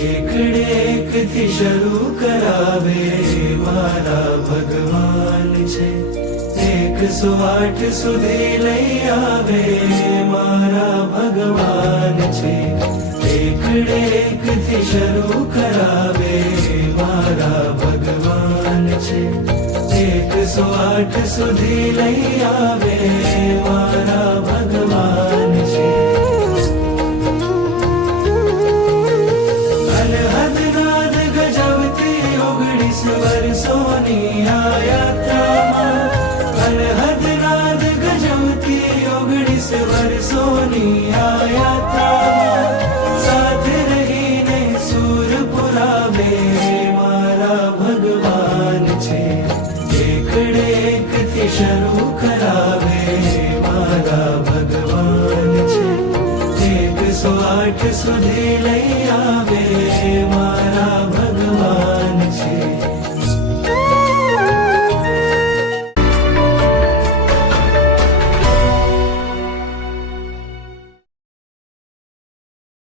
એકડે એકથી શરૂ કરાવે મારા ભગવાન છે, 108 સુધી લઈ આવે મારા ભગવાન છે. એકડે એકથી શરૂ કરાવે મારા ભગવાન છે, 108 સુધી લઈ આવે